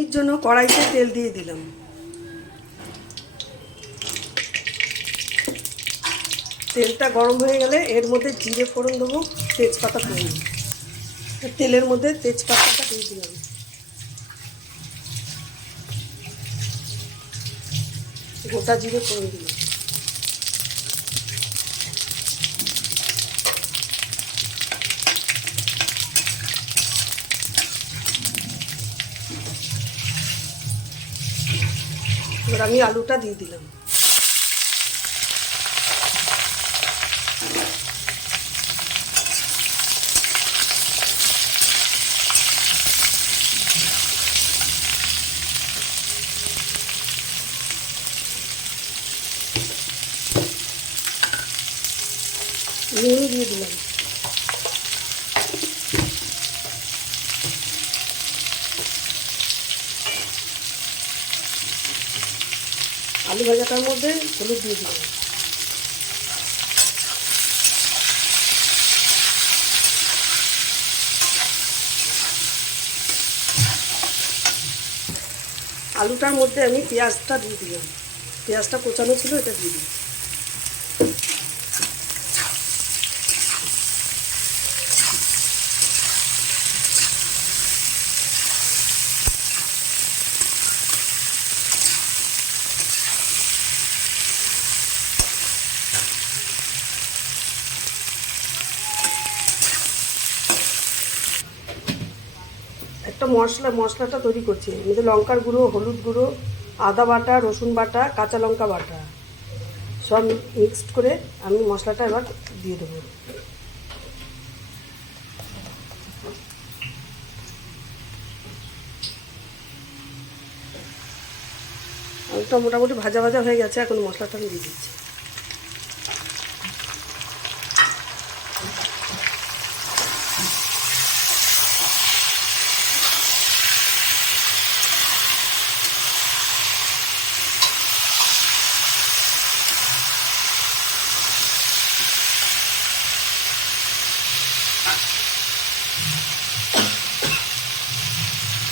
এর জন্য কড়াইতে তেল দিয়ে দিলাম। তেলটা গরম হয়ে গেলে এর মধ্যে জিরে ফোড়ন দেবো, তেজপাতা ফোড়ন তেলের মধ্যে তেজপাতাটা দিয়ে দিলাম। গোটা জিরে ফোড়ন দিলাম। এবার আমি আলুটা দিয়ে দিলাম। নুন দিয়ে দিলাম। আলু ভাজাটার মধ্যে হলুদ দিয়ে দিলাম। আলুটার মধ্যে আমি পেঁয়াজটা দিয়ে দিলাম। পেঁয়াজটা কোচানো ছিল, এটা দিয়ে দিই একটা মশলা, মশলাটা তৈরি করছি। মধ্যে লঙ্কার গুঁড়ো, হলুদ গুঁড়ো, আদা বাটা, রসুন বাটা, কাঁচা লঙ্কা বাটা। সব মিক্সড করে আমি মশলাটা এবার দিয়ে দেবো। মোটামুটি ভাজা ভাজা হয়ে গেছে, এখন মশলাটা আমি দিয়ে দিচ্ছি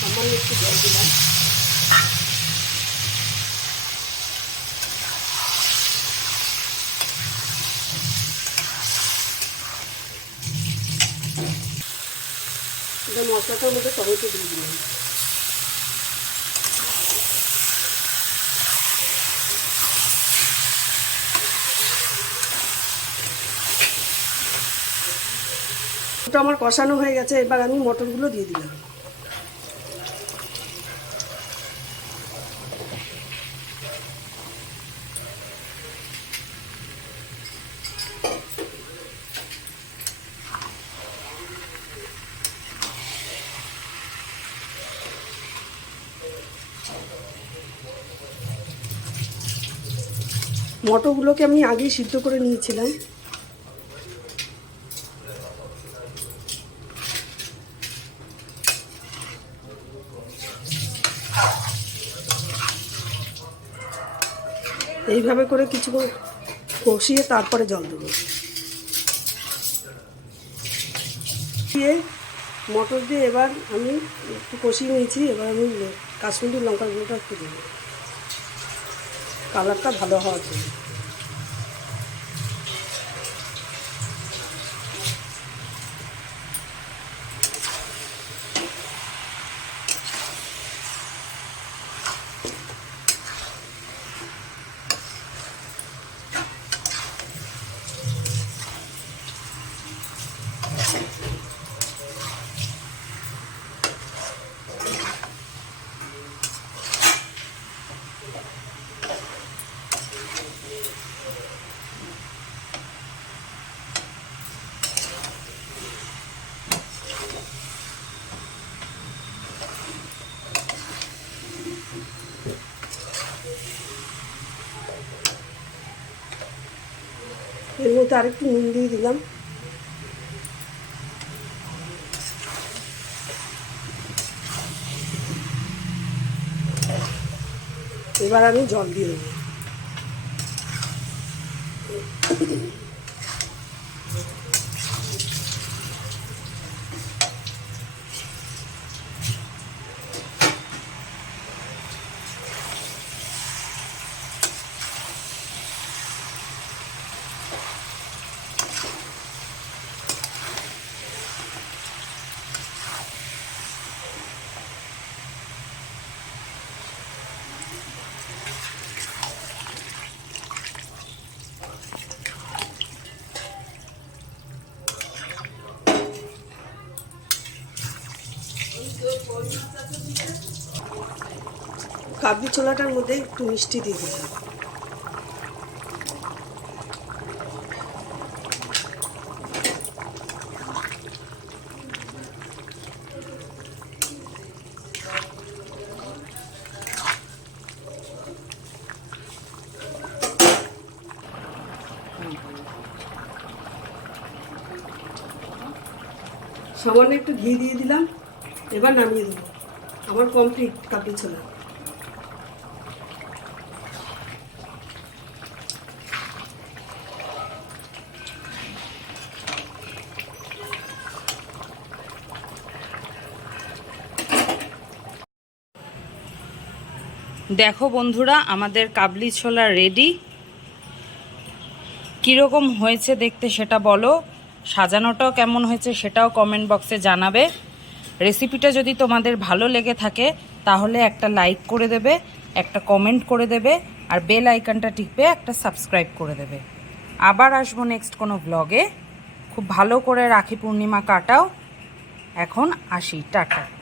সামান্য একটু মশলাটার মধ্যে টমেটো দিয়ে দিলাম। আমার কষানো হয়ে গেছে, এবার আমি মটরগুলো দিয়ে দিলাম। মটরগুলোকে আমি আগেই সিদ্ধ করে নিয়েছিলাম। এইভাবে করে কিছু কষিয়ে তারপরে জল দেবো। দিয়ে মটর দিয়ে এবার আমি একটু কষিয়ে নিয়েছি, এবার আমি কাশ্মীরি লঙ্কা গুঁড়োটা একটু দেবো। কালারটা ভালো হওয়ার জন্য। এর মধ্যে আরেকটু নুন দিয়ে দিলাম। এবার আমি জল দিয়ে দেবো। কাবলি ছোলাটার মধ্যে একটু মিষ্টি দিয়ে দিলাম। সামান্য একটু ঘি দিয়ে দিলাম, এবার নামিয়ে দেবো। আমার কমপ্লিট কাবলি ছোলা। দেখো বন্ধুরা, আমাদের কাবলি ছোলা রেডি কীরকম হয়েছে দেখতে সেটা বলো। সাজানোটাও কেমন হয়েছে সেটাও কমেন্ট বক্সে জানাবে। রেসিপিটা যদি তোমাদের ভালো লেগে থাকে, তাহলে একটা লাইক করে দেবে, একটা কমেন্ট করে দেবে, আর বেল আইকনটা টিপে একটা সাবস্ক্রাইব করে দেবে। আবার আসব নেক্সট কোনো ব্লগে খুব ভালো করে রাখি পূর্ণিমা কাটাও। এখন আসি, টাটা।